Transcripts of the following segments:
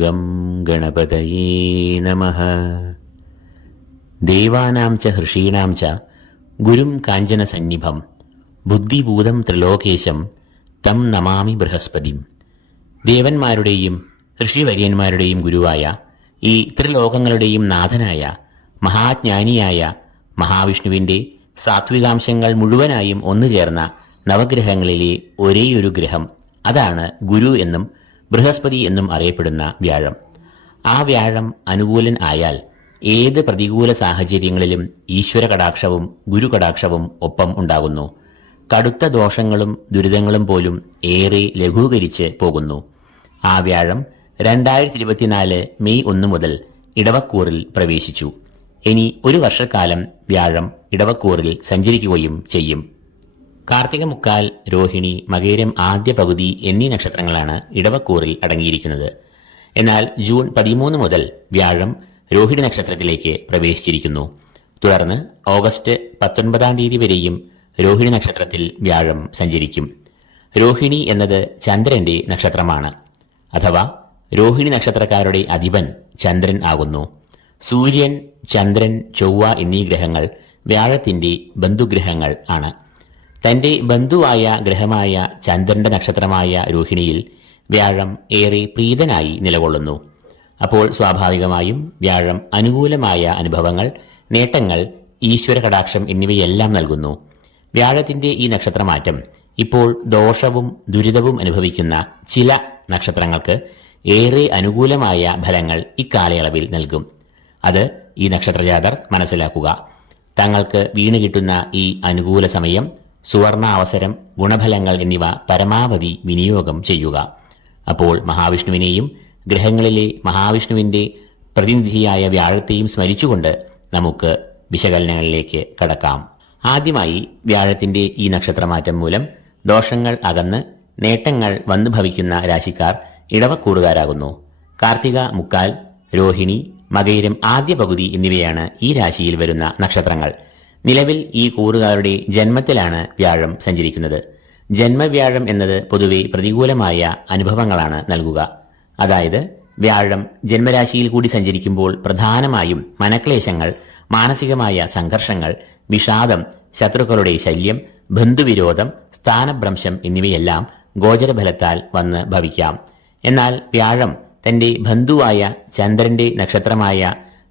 Gum ഗണപതയേ നമ. ദേവാനാം ച ഹൃഷീണാം ച ഗുരും കാഞ്ചന സന്നിഭം ബുദ്ധിഭൂതം ത്രിലോകേശം തം നമാമി ബൃഹസ്പതിം. ദേവന്മാരുടെയും ഋഷിവര്യന്മാരുടെയും ഗുരുവായ ഈ ത്രിലോകങ്ങളുടെയും നാഥനായ മഹാജ്ഞാനിയായ മഹാവിഷ്ണുവിന്റെ സാത്വികാംശങ്ങൾ മുഴുവനായും ഒന്നു ചേർന്ന നവഗ്രഹങ്ങളിലെ ഒരേയൊരു ഗ്രഹം അതാണ് ഗുരു എന്നും ബൃഹസ്പതി എന്നും അറിയപ്പെടുന്ന വ്യാഴം. ആ വ്യാഴം അനുകൂലൻ ആയാൽ ഏത് പ്രതികൂല സാഹചര്യങ്ങളിലും ഈശ്വര കടാക്ഷവും ഗുരു കടാക്ഷവും ഒപ്പം ഉണ്ടാകുന്നു. കടുത്ത ദോഷങ്ങളും ദുരിതങ്ങളും പോലും ഏറെ ലഘൂകരിച്ച് പോകുന്നു. ആ വ്യാഴം രണ്ടായിരത്തി ഇരുപത്തിനാല് മെയ് ഒന്ന് മുതൽ ഇടവക്കൂറിൽ പ്രവേശിച്ചു. ഇനി ഒരു വർഷക്കാലം വ്യാഴം ഇടവക്കൂറിൽ സഞ്ചരിക്കുകയും ചെയ്യും. കാർത്തിക മുക്കാൽ രോഹിണി മകേരം ആദ്യ പകുതി എന്നീ നക്ഷത്രങ്ങളാണ് ഇടവക്കൂറിൽ അടങ്ങിയിരിക്കുന്നത്. എന്നാൽ ജൂൺ പതിമൂന്ന് മുതൽ വ്യാഴം രോഹിണി നക്ഷത്രത്തിലേക്ക് പ്രവേശിച്ചിരിക്കുന്നു. തുടർന്ന് ഓഗസ്റ്റ് പത്തൊൻപതാം തീയതി വരെയും രോഹിണി നക്ഷത്രത്തിൽ വ്യാഴം സഞ്ചരിക്കും. രോഹിണി എന്നത് ചന്ദ്രന്റെ നക്ഷത്രമാണ്. അഥവാ രോഹിണി നക്ഷത്രക്കാരുടെ അധിപൻ ചന്ദ്രൻ ആകുന്നു. സൂര്യൻ ചന്ദ്രൻ ചൊവ്വ എന്നീ ഗ്രഹങ്ങൾ വ്യാഴത്തിന്റെ ബന്ധുഗ്രഹങ്ങൾ ആണ്. തന്റെ ബന്ധുവായ ഗ്രഹമായ ചന്ദ്രന്റെ നക്ഷത്രമായ രോഹിണിയിൽ വ്യാഴം ഏറെ പ്രീതനായി നിലകൊള്ളുന്നു. അപ്പോൾ സ്വാഭാവികമായും വ്യാഴം അനുകൂലമായ അനുഭവങ്ങൾ നേട്ടങ്ങൾ ഈശ്വര കടാക്ഷം എന്നിവയെല്ലാം നൽകുന്നു. വ്യാഴത്തിന്റെ ഈ നക്ഷത്രമാറ്റം ഇപ്പോൾ ദോഷവും ദുരിതവും അനുഭവിക്കുന്ന ചില നക്ഷത്രങ്ങൾക്ക് ഏറെ അനുകൂലമായ ഫലങ്ങൾ ഇക്കാലയളവിൽ നൽകും. അത് ഈ നക്ഷത്രജാതർ മനസ്സിലാക്കുക. തങ്ങൾക്ക് വീണ് കിട്ടുന്ന ഈ അനുകൂല സമയം സുവർണ അവസരം ഗുണഫലങ്ങൾ എന്നിവ പരമാവധി വിനിയോഗം ചെയ്യുക. അപ്പോൾ മഹാവിഷ്ണുവിനെയും ഗ്രഹങ്ങളിലെ മഹാവിഷ്ണുവിന്റെ പ്രതിനിധിയായ വ്യാഴത്തെയും സ്മരിച്ചുകൊണ്ട് നമുക്ക് വിശകലനങ്ങളിലേക്ക് കടക്കാം. ആദ്യമായി വ്യാഴത്തിന്റെ ഈ നക്ഷത്രമാറ്റം മൂലം ദോഷങ്ങൾ അകന്ന് നേട്ടങ്ങൾ വന്നു ഭവിക്കുന്ന രാശിക്കാർ ഇടവക്കൂറുകാരാകുന്നു കാർത്തിക മുക്കാൽ രോഹിണി മകയിരം ആദ്യ പകുതി എന്നിവയാണ് ഈ രാശിയിൽ വരുന്ന നക്ഷത്രങ്ങൾ. നിലവിൽ ഈ കൂറുകാരുടെ ജന്മത്തിലാണ് വ്യാഴം സഞ്ചരിക്കുന്നത്. ജന്മവ്യാഴം എന്നത് പൊതുവെ പ്രതികൂലമായ അനുഭവങ്ങളാണ് നൽകുക. അതായത് വ്യാഴം ജന്മരാശിയിൽ കൂടി സഞ്ചരിക്കുമ്പോൾ പ്രധാനമായും മനക്ലേശങ്ങൾ മാനസികമായ സംഘർഷങ്ങൾ വിഷാദം ശത്രുക്കളുടെ ശല്യം ബന്ധുവിരോധം സ്ഥാനഭ്രംശം എന്നിവയെല്ലാം ഗോചരഫലത്താൽ വന്ന് ഭവിക്കാം. എന്നാൽ വ്യാഴം തന്റെ ബന്ധുവായ ചന്ദ്രന്റെ നക്ഷത്രമായ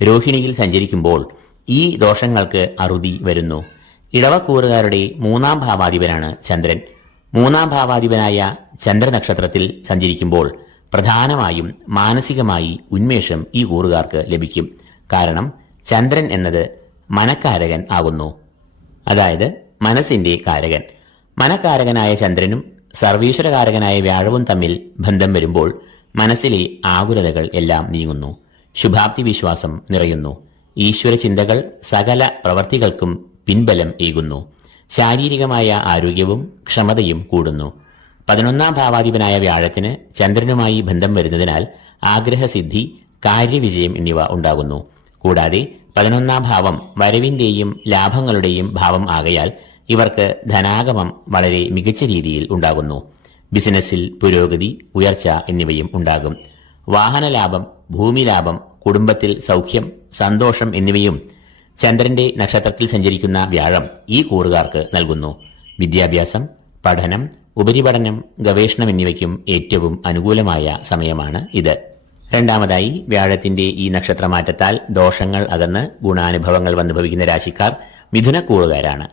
രോഹിണിയിൽ സഞ്ചരിക്കുമ്പോൾ ഈ ദോഷങ്ങൾക്ക് അറുതി വരുന്നു. ഇടവക്കൂറുകാരുടെ മൂന്നാം ഭാവാധിപനാണ് ചന്ദ്രൻ. മൂന്നാം ഭാവാധിപനായ ചന്ദ്രനക്ഷത്രത്തിൽ സഞ്ചരിക്കുമ്പോൾ പ്രധാനമായും മാനസികമായി ഉന്മേഷം ഈ കൂറുകാർക്ക് ലഭിക്കും. കാരണം ചന്ദ്രൻ എന്നത് മനക്കാരകൻ ആകുന്നു. അതായത് മനസ്സിന്റെ കാരകൻ. മനക്കാരകനായ ചന്ദ്രനും സർവീശ്വരകാരകനായ വ്യാഴവും തമ്മിൽ ബന്ധം വരുമ്പോൾ മനസ്സിലെ ആകുലതകൾ എല്ലാം നീങ്ങുന്നു. ശുഭാപ്തി വിശ്വാസം നിറയുന്നു. ഈശ്വര ചിന്തകൾ സകല പ്രവർത്തികൾക്കും പിൻബലം ഏകുന്നു. ശാരീരികമായ ആരോഗ്യവും ക്ഷമതയും കൂടുന്നു. പതിനൊന്നാം ഭാവാധിപനായ വ്യാഴത്തിന് ചന്ദ്രനുമായി ബന്ധം വരുന്നതിനാൽ ആഗ്രഹസിദ്ധി കാര്യവിജയം എന്നിവ ഉണ്ടാകുന്നു. കൂടാതെ പതിനൊന്നാം ഭാവം വരവിന്റെയും ലാഭങ്ങളുടെയും ഭാവം ആകയാൽ ഇവർക്ക് ധനാഗമം വളരെ മികച്ച രീതിയിൽ ഉണ്ടാകുന്നു. ബിസിനസ്സിൽ പുരോഗതി ഉയർച്ച എന്നിവയും ഉണ്ടാകും. വാഹനലാഭം ഭൂമിലാഭം കുടുംബത്തിൽ സൗഖ്യം സന്തോഷം എന്നിവയും ചന്ദ്രന്റെ നക്ഷത്രത്തിൽ സഞ്ചരിക്കുന്ന വ്യാഴം ഈ കൂറുകാർക്ക് നൽകുന്നു. വിദ്യാഭ്യാസം പഠനം ഉപരിപഠനം ഗവേഷണം എന്നിവയ്ക്കും ഏറ്റവും അനുകൂലമായ സമയമാണ് ഇത്. രണ്ടാമതായി വ്യാഴത്തിന്റെ ഈ നക്ഷത്രമാറ്റത്താൽ ദോഷങ്ങൾ അകന്ന് ഗുണാനുഭവങ്ങൾ വന്നുഭവിക്കുന്ന രാശിക്കാർ മിഥുനക്കൂറുകാരാണ്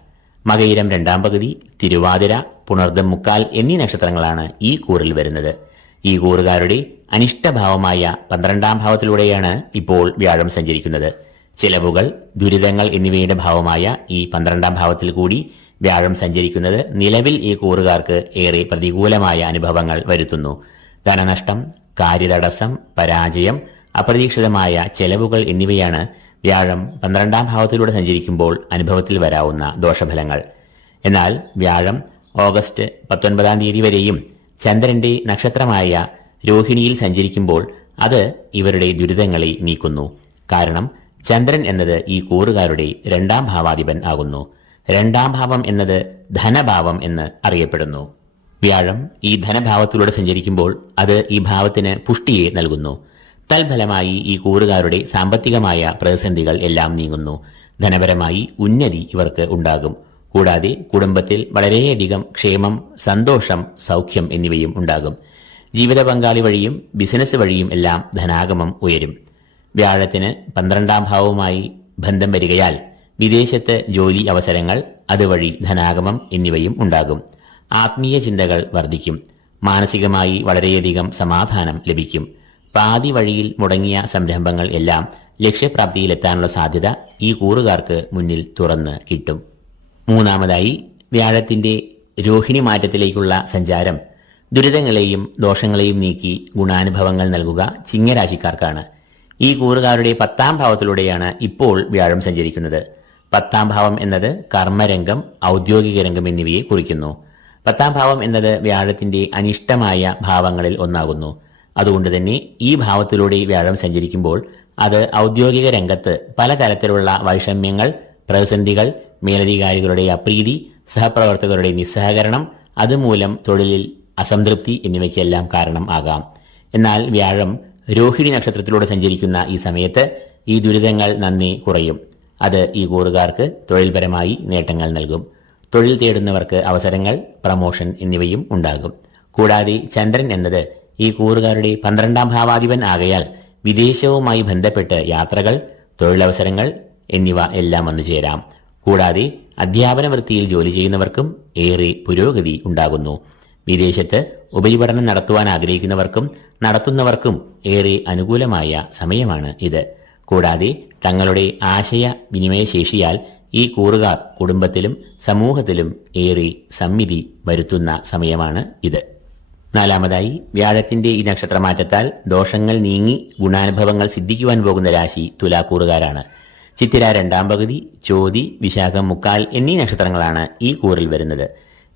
മകയിരം രണ്ടാം പകുതി തിരുവാതിര പുണർദം മുക്കാൽ എന്നീ നക്ഷത്രങ്ങളാണ് ഈ കൂറിൽ വരുന്നത്. ഈ കൂറുകാരുടെ അനിഷ്ടഭാവമായ പന്ത്രണ്ടാം ഭാവത്തിലൂടെയാണ് ഇപ്പോൾ വ്യാഴം സഞ്ചരിക്കുന്നത്. ചിലവുകൾ ദുരിതങ്ങൾ എന്നിവയുടെ ഭാവമായ ഈ പന്ത്രണ്ടാം ഭാവത്തിൽ കൂടി വ്യാഴം സഞ്ചരിക്കുന്നത് നിലവിൽ ഈ കൂറുകാർക്ക് ഏറെ പ്രതികൂലമായ അനുഭവങ്ങൾ വരുത്തുന്നു. ധനനഷ്ടം കാര്യതടസ്സം പരാജയം അപ്രതീക്ഷിതമായ ചെലവുകൾ എന്നിവയാണ് വ്യാഴം പന്ത്രണ്ടാം ഭാവത്തിലൂടെ സഞ്ചരിക്കുമ്പോൾ അനുഭവത്തിൽ വരാവുന്ന ദോഷഫലങ്ങൾ. എന്നാൽ വ്യാഴം ഓഗസ്റ്റ് പത്തൊൻപതാം തീയതി വരെയും ചന്ദ്രന്റെ നക്ഷത്രമായ രോഹിണിയിൽ സഞ്ചരിക്കുമ്പോൾ അത് ഇവരുടെ ദുരിതങ്ങളെ നീക്കുന്നു. കാരണം ചന്ദ്രൻ എന്നത് ഈ കൂറുകാരുടെ രണ്ടാം ഭാവാധിപൻ ആകുന്നു. രണ്ടാം ഭാവം എന്നത് ധനഭാവം എന്ന് അറിയപ്പെടുന്നു. വ്യാഴം ഈ ധനഭാവത്തിലൂടെ സഞ്ചരിക്കുമ്പോൾ അത് ഈ ഭാവത്തിന് പുഷ്ടിയെ നൽകുന്നു. തൽഫലമായി ഈ കൂറുകാരുടെ സാമ്പത്തികമായ പ്രതിസന്ധികൾ എല്ലാം നീങ്ങുന്നു. ധനപരമായി ഉന്നതി ഇവർക്ക് ഉണ്ടാകും. കൂടാതെ കുടുംബത്തിൽ വളരെയധികം ക്ഷേമം സന്തോഷം സൗഖ്യം എന്നിവയും ഉണ്ടാകും. ജീവിത പങ്കാളി വഴിയും ബിസിനസ് വഴിയും എല്ലാം ധനാഗമം ഉയരും. വ്യാഴത്തിന് പന്ത്രണ്ടാം ഭാവവുമായി ബന്ധം വരികയാൽ വിദേശത്ത് ജോലി അവസരങ്ങൾ അതുവഴി ധനാഗമം എന്നിവയും ഉണ്ടാകും. ആത്മീയ ചിന്തകൾ വർദ്ധിക്കും. മാനസികമായി വളരെയധികം സമാധാനം ലഭിക്കും. പാതി വഴിയിൽ മുടങ്ങിയ സംരംഭങ്ങൾ എല്ലാം ലക്ഷ്യപ്രാപ്തിയിലെത്താനുള്ള സാധ്യത ഈ കൂറുകാർക്ക് മുന്നിൽ തുറന്ന് കിട്ടും. മൂന്നാമതായി വ്യാഴത്തിന്റെ രോഹിണി മാറ്റത്തിലേക്കുള്ള സഞ്ചാരം. ദുരിതങ്ങളെയും ദോഷങ്ങളെയും നീക്കി ഗുണാനുഭവങ്ങൾ നൽകുക ചിങ്ങരാശിക്കാർക്കാണ്. ഈ കൂറുകാരുടെ പത്താം ഭാവത്തിലൂടെയാണ് ഇപ്പോൾ വ്യാഴം സഞ്ചരിക്കുന്നത്. പത്താം ഭാവം എന്നത് കർമ്മരംഗം ഔദ്യോഗിക രംഗം എന്നിവയെ കുറിക്കുന്നു. പത്താം ഭാവം എന്നത് വ്യാഴത്തിന്റെ അനിഷ്ടമായ ഭാവങ്ങളിൽ ഒന്നാകുന്നു. അതുകൊണ്ട് തന്നെ ഈ ഭാവത്തിലൂടെ വ്യാഴം സഞ്ചരിക്കുമ്പോൾ അത് ഔദ്യോഗിക രംഗത്ത് പലതരത്തിലുള്ള വൈഷമ്യങ്ങൾ പ്രതിസന്ധികൾ മേലധികാരികളുടെ അപ്രീതി സഹപ്രവർത്തകരുടെ നിസ്സഹകരണം അതുമൂലം തൊഴിലിൽ അസംതൃപ്തി എന്നിവയ്ക്കെല്ലാം കാരണം ആകാം. എന്നാൽ വ്യാഴം രോഹിണി നക്ഷത്രത്തിലൂടെ സഞ്ചരിക്കുന്ന ഈ സമയത്ത് ഈ ദുരിതങ്ങൾ നന്ദി കുറയും. അത് ഈ കൂറുകാർക്ക് തൊഴിൽപരമായി നേട്ടങ്ങൾ നൽകും. തൊഴിൽ തേടുന്നവർക്ക് അവസരങ്ങൾ പ്രമോഷൻ എന്നിവയും ഉണ്ടാകും. കൂടാതെ ചന്ദ്രൻ എന്നത് ഈ കൂറുകാരുടെ പന്ത്രണ്ടാം ഭാവാധിപൻ ആകയാൽ വിദേശവുമായി ബന്ധപ്പെട്ട് യാത്രകൾ തൊഴിലവസരങ്ങൾ എന്നിവ എല്ലാം വന്നു ചേരാം. കൂടാതെ അധ്യാപന വൃത്തിയിൽ ജോലി ചെയ്യുന്നവർക്കും ഏറെ പുരോഗതി ഉണ്ടാകുന്നു. വിദേശത്ത് ഉപരിപഠനം നടത്തുവാൻ ആഗ്രഹിക്കുന്നവർക്കും നടത്തുന്നവർക്കും ഏറെ അനുകൂലമായ സമയമാണ് ഇത്. കൂടാതെ തങ്ങളുടെ ആശയ വിനിമയ ശേഷിയാൽ ഈ കൂറുകാർ കുടുംബത്തിലും സമൂഹത്തിലും ഏറെ സമ്മിതി വരുത്തുന്ന സമയമാണ് ഇത്. നാലാമതായി വ്യാഴത്തിന്റെ ഈ നക്ഷത്രമാറ്റത്താൽ ദോഷങ്ങൾ നീങ്ങി ഗുണാനുഭവങ്ങൾ സിദ്ധിക്കുവാൻ പോകുന്ന രാശി തുലാക്കൂറുകാരാണ്. ചിത്തിര രണ്ടാം പകുതി ചോതി വിശാഖം മുക്കാൽ എന്നീ നക്ഷത്രങ്ങളാണ് ഈ കൂറിൽ വരുന്നത്.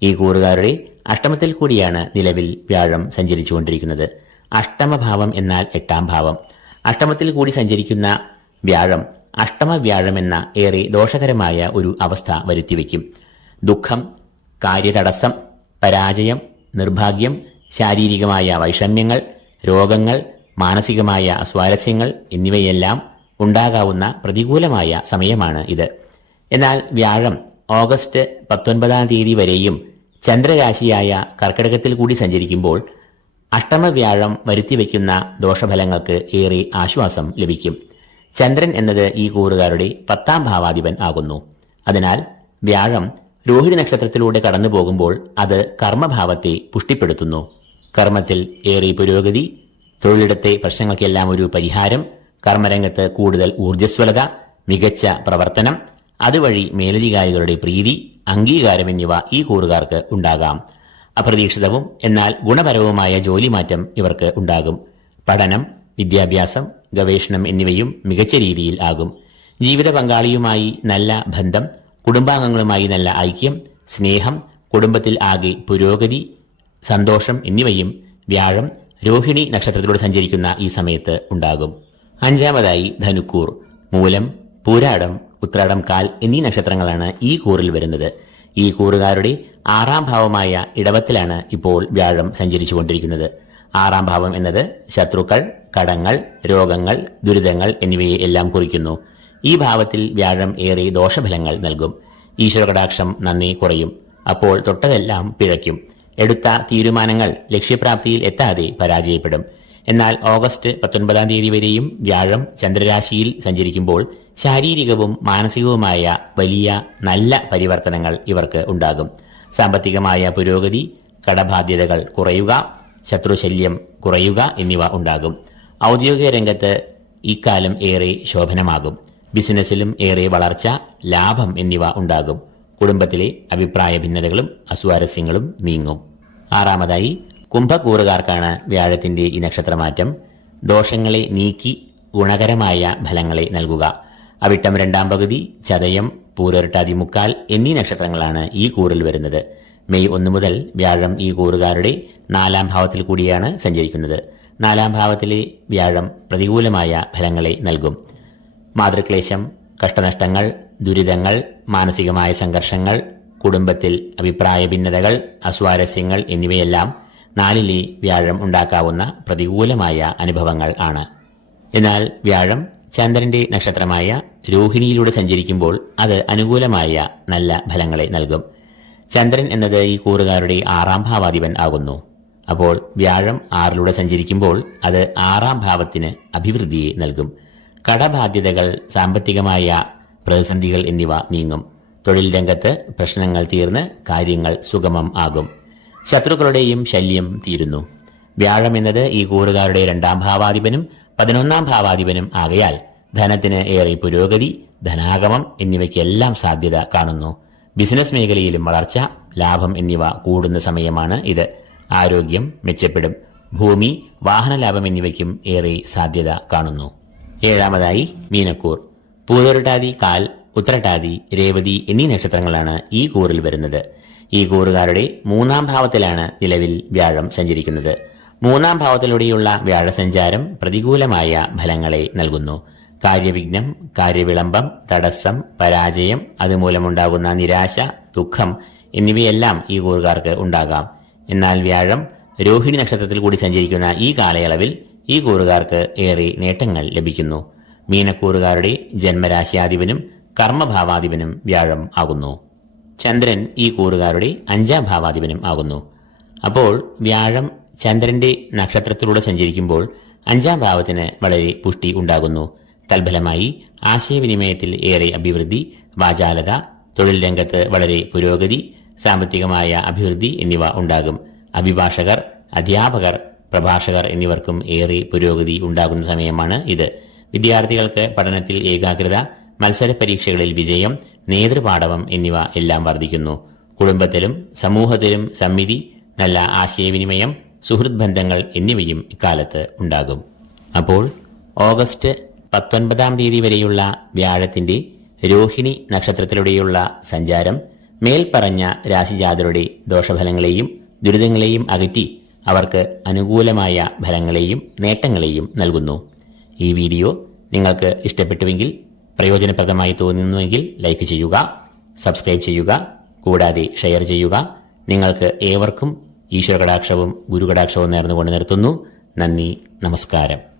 ഈ കൂറുകാരുടെ അഷ്ടമത്തിൽ കൂടിയാണ് നിലവിൽ വ്യാഴം സഞ്ചരിച്ചുകൊണ്ടിരിക്കുന്നത്. അഷ്ടമഭാവം എന്നാൽ എട്ടാം ഭാവം. അഷ്ടമത്തിൽ കൂടി സഞ്ചരിക്കുന്ന വ്യാഴം അഷ്ടമ വ്യാഴം എന്ന ഏറെ ദോഷകരമായ ഒരു അവസ്ഥ വരുത്തിവെക്കും. ദുഃഖം കാര്യതടസ്സം പരാജയം നിർഭാഗ്യം ശാരീരികമായ വൈഷമ്യങ്ങൾ രോഗങ്ങൾ മാനസികമായ അസ്വാരസ്യങ്ങൾ എന്നിവയെല്ലാം ഉണ്ടാകാവുന്ന പ്രതികൂലമായ സമയമാണ് ഇത്. എന്നാൽ വ്യാഴം ഓഗസ്റ്റ് പത്തൊൻപതാം തീയതി വരെയും ചന്ദ്രരാശിയായ കർക്കിടകത്തിൽ കൂടി സഞ്ചരിക്കുമ്പോൾ അഷ്ടമവ്യാഴം വരുത്തിവെക്കുന്ന ദോഷഫലങ്ങൾക്ക് ഏറെ ആശ്വാസം ലഭിക്കും. ചന്ദ്രൻ എന്നത് ഈ കൂറുകാരുടെ പത്താം ഭാവാധിപൻ ആകുന്നു. അതിനാൽ വ്യാഴം രോഹിണി നക്ഷത്രത്തിലൂടെ കടന്നു പോകുമ്പോൾ അത് കർമ്മഭാവത്തെ പുഷ്ടിപ്പെടുത്തുന്നു. കർമ്മത്തിൽ ഏറെ പുരോഗതി തൊഴിലിടത്തെ പ്രശ്നങ്ങൾക്കെല്ലാം ഒരു പരിഹാരം കർമ്മരംഗത്ത് കൂടുതൽ ഊർജസ്വലത മികച്ച പ്രവർത്തനം അതുവഴി മേലധികാരികളുടെ പ്രീതി അംഗീകാരം എന്നിവ ഈ കൂറുകാർക്ക് ഉണ്ടാകാം. അപ്രതീക്ഷിതവും എന്നാൽ ഗുണപരവുമായ ജോലി മാറ്റം ഇവർക്ക് ഉണ്ടാകും. പഠനം വിദ്യാഭ്യാസം ഗവേഷണം എന്നിവയും മികച്ച രീതിയിൽ ആകും. ജീവിത പങ്കാളിയുമായി നല്ല ബന്ധം കുടുംബാംഗങ്ങളുമായി നല്ല ഐക്യം സ്നേഹം കുടുംബത്തിൽ ആകെ പുരോഗതി സന്തോഷം എന്നിവയും വ്യാഴം രോഹിണി നക്ഷത്രത്തിലൂടെ സഞ്ചരിക്കുന്ന ഈ സമയത്ത് ഉണ്ടാകും. അഞ്ചാമതായി ധനുക്കൂർ. മൂലം പൂരാടം ഉത്രാടം കാൽ എന്നീ നക്ഷത്രങ്ങളാണ് ഈ കൂറിൽ വരുന്നത്. ഈ കൂറുകാരുടെ ആറാം ഭാവമായ ഇടവത്തിലാണ് ഇപ്പോൾ വ്യാഴം സഞ്ചരിച്ചു സഞ്ചരിച്ചുകൊണ്ടിരിക്കുന്നത്. ആറാം ഭാവം എന്നത് ശത്രുക്കൾ കടങ്ങൾ രോഗങ്ങൾ ദുരിതങ്ങൾ എന്നിവയെ എല്ലാം കുറിക്കുന്നു. ഈ ഭാവത്തിൽ വ്യാഴം ഏറെ ദോഷഫലങ്ങൾ നൽകും. ഈശ്വരകടാക്ഷം നന്ദി കുറയും. അപ്പോൾ തൊട്ടതെല്ലാം പിഴയ്ക്കും. എടുത്ത തീരുമാനങ്ങൾ ലക്ഷ്യപ്രാപ്തിയിൽ എത്താതെ പരാജയപ്പെടും. എന്നാൽ ഓഗസ്റ്റ് പത്തൊൻപതാം തീയതി വരെയും വ്യാഴം ചന്ദ്രരാശിയിൽ സഞ്ചരിക്കുമ്പോൾ ശാരീരികവും മാനസികവുമായ വലിയ നല്ല പരിവർത്തനങ്ങൾ ഇവർക്ക് ഉണ്ടാകും. സാമ്പത്തികമായ പുരോഗതി കടബാധ്യതകൾ കുറയുക ശത്രുശല്യം കുറയുക എന്നിവ ഉണ്ടാകും. ഔദ്യോഗിക രംഗത്ത് ഇക്കാലം ഏറെ ശോഭനമാകും. ബിസിനസ്സിലും ഏറെ വളർച്ച ലാഭം എന്നിവ ഉണ്ടാകും. കുടുംബത്തിലെ അഭിപ്രായ ഭിന്നതകളും അസ്വാരസ്യങ്ങളും നീങ്ങും. ആറാമതായി കുംഭക്കൂറുകാർക്കാണ് വ്യാഴത്തിന്റെ ഈ നക്ഷത്രമാറ്റം. ദോഷങ്ങളെ നീക്കി ഗുണകരമായ ഫലങ്ങളെ നൽകുക. അവിട്ടം രണ്ടാം പകുതി ചതയം പൂരൊരട്ടാതി മുക്കാൽ എന്നീ നക്ഷത്രങ്ങളാണ് ഈ കൂറിൽ വരുന്നത്. മെയ് ഒന്ന് മുതൽ വ്യാഴം ഈ കൂറുകാരുടെ നാലാം ഭാവത്തിൽ കൂടിയാണ് സഞ്ചരിക്കുന്നത്. നാലാം ഭാവത്തിലെ വ്യാഴം പ്രതികൂലമായ ഫലങ്ങളെ നൽകും. മാതൃക്ലേശം കഷ്ടനഷ്ടങ്ങൾ ദുരിതങ്ങൾ മാനസികമായ സംഘർഷങ്ങൾ കുടുംബത്തിൽ അഭിപ്രായ ഭിന്നതകൾ അസ്വാരസ്യങ്ങൾ എന്നിവയെല്ലാം നാലിലെ വ്യാഴം ഉണ്ടാക്കാവുന്ന പ്രതികൂലമായ അനുഭവങ്ങൾ ആണ്. എന്നാൽ വ്യാഴം ചന്ദ്രന്റെ നക്ഷത്രമായ രോഹിണിയിലൂടെ സഞ്ചരിക്കുമ്പോൾ അത് അനുകൂലമായ നല്ല ഫലങ്ങളെ നൽകും. ചന്ദ്രൻ എന്നത് ഈ കൂറുകാരുടെ ആറാം ഭാവാധിപൻ ആകുന്നു. അപ്പോൾ വ്യാഴം ആറിലൂടെ സഞ്ചരിക്കുമ്പോൾ അത് ആറാം ഭാവത്തിന് അഭിവൃദ്ധിയെ നൽകും. കടബാധ്യതകൾ സാമ്പത്തികമായ പ്രതിസന്ധികൾ എന്നിവ നീങ്ങും. തൊഴിൽ രംഗത്ത് പ്രശ്നങ്ങൾ തീർന്ന് കാര്യങ്ങൾ സുഗമം ആകും. ശത്രുക്കളുടെയും ശല്യം തീരുന്നു. വ്യാഴം എന്നത് ഈ കൂറുകാരുടെ രണ്ടാം ഭാവാധിപനും പതിനൊന്നാം ഭാവാധിപനും ആകയാൽ ധനത്തിന് ഏറെ പുരോഗതി ധനാഗമം എന്നിവയ്ക്കെല്ലാം സാധ്യത കാണുന്നു. ബിസിനസ് മേഖലയിലും വളർച്ച ലാഭം എന്നിവ കൂടുന്ന സമയമാണ് ഇത്. ആരോഗ്യം മെച്ചപ്പെടും. ഭൂമി വാഹന ലാഭം എന്നിവയ്ക്കും ഏറെ സാധ്യത കാണുന്നു. ഏഴാമതായി മീനക്കൂർ. പൂതരട്ടാതി കാൽ ഉത്തരട്ടാതി രേവതി എന്നീ നക്ഷത്രങ്ങളാണ് ഈ കൂറിൽ വരുന്നത്. ഈ കൂറുകാരുടെ മൂന്നാം ഭാവത്തിലാണ് നിലവിൽ വ്യാഴം സഞ്ചരിക്കുന്നത്. മൂന്നാം ഭാവത്തിലൂടെയുള്ള വ്യാഴസഞ്ചാരം പ്രതികൂലമായ ഫലങ്ങളെ നൽകുന്നു. കാര്യവിഘ്നം കാര്യവിളംബം തടസ്സം പരാജയം അതുമൂലമുണ്ടാകുന്ന നിരാശ ദുഃഖം എന്നിവയെല്ലാം ഈ കൂറുകാർക്ക് ഉണ്ടാകാം. എന്നാൽ വ്യാഴം രോഹിണി നക്ഷത്രത്തിൽ കൂടി സഞ്ചരിക്കുന്ന ഈ കാലയളവിൽ ഈ കൂറുകാർക്ക് ഏറെ നേട്ടങ്ങൾ ലഭിക്കുന്നു. മീനക്കൂറുകാരുടെ ജന്മരാശിയാധിപനും കർമ്മഭാവാധിപനും വ്യാഴം ആകുന്നു. ചന്ദ്രൻ ഈ കൂറുകാരുടെ അഞ്ചാം ഭാവാധിപനും ആകുന്നു. അപ്പോൾ വ്യാഴം ചന്ദ്രന്റെ നക്ഷത്രത്തിലൂടെ സഞ്ചരിക്കുമ്പോൾ അഞ്ചാം ഭാവത്തിന് വളരെ പുഷ്ടി ഉണ്ടാകുന്നു. തൽഫലമായി ആശയവിനിമയത്തിൽ ഏറെ അഭിവൃദ്ധി വാചാലത തൊഴിൽ രംഗത്ത് വളരെ പുരോഗതി സാമ്പത്തികമായ അഭിവൃദ്ധി എന്നിവ ഉണ്ടാകും. അഭിഭാഷകർ അധ്യാപകർ പ്രഭാഷകർ എന്നിവർക്കും ഏറെ പുരോഗതി ഉണ്ടാകുന്ന സമയമാണ് ഇത്. വിദ്യാർത്ഥികൾക്ക് പഠനത്തിൽ ഏകാഗ്രത മത്സര പരീക്ഷകളിൽ വിജയം നേതൃപാടവം എന്നിവ എല്ലാം വർദ്ധിക്കുന്നു. കുടുംബത്തിലും സമൂഹത്തിലും സമ്മിതി നല്ല ആശയവിനിമയം സുഹൃത് ബന്ധങ്ങൾ എന്നിവയും ഇക്കാലത്ത് ഉണ്ടാകും. അപ്പോൾ ഓഗസ്റ്റ് പത്തൊൻപതാം തീയതി വരെയുള്ള വ്യാഴത്തിന്റെ രോഹിണി നക്ഷത്രത്തിലൂടെയുള്ള സഞ്ചാരം മേൽപ്പറഞ്ഞ രാശിജാതരുടെ ദോഷഫലങ്ങളെയും ദുരിതങ്ങളെയും അകറ്റി അവർക്ക് അനുകൂലമായ ഫലങ്ങളെയും നേട്ടങ്ങളെയും നൽകുന്നു. ഈ വീഡിയോ നിങ്ങൾക്ക് ഇഷ്ടപ്പെട്ടുവെങ്കിൽ പ്രയോജനപ്രദമായി തോന്നുന്നുവെങ്കിൽ ലൈക്ക് ചെയ്യുക സബ്സ്ക്രൈബ് ചെയ്യുക കൂടാതെ ഷെയർ ചെയ്യുക. നിങ്ങൾക്ക് ഏവർക്കും ഈശ്വരകടാക്ഷവും ഗുരുകടാക്ഷവും നേർന്നുകൊണ്ട് നിർത്തുന്നു. നന്ദി നമസ്കാരം.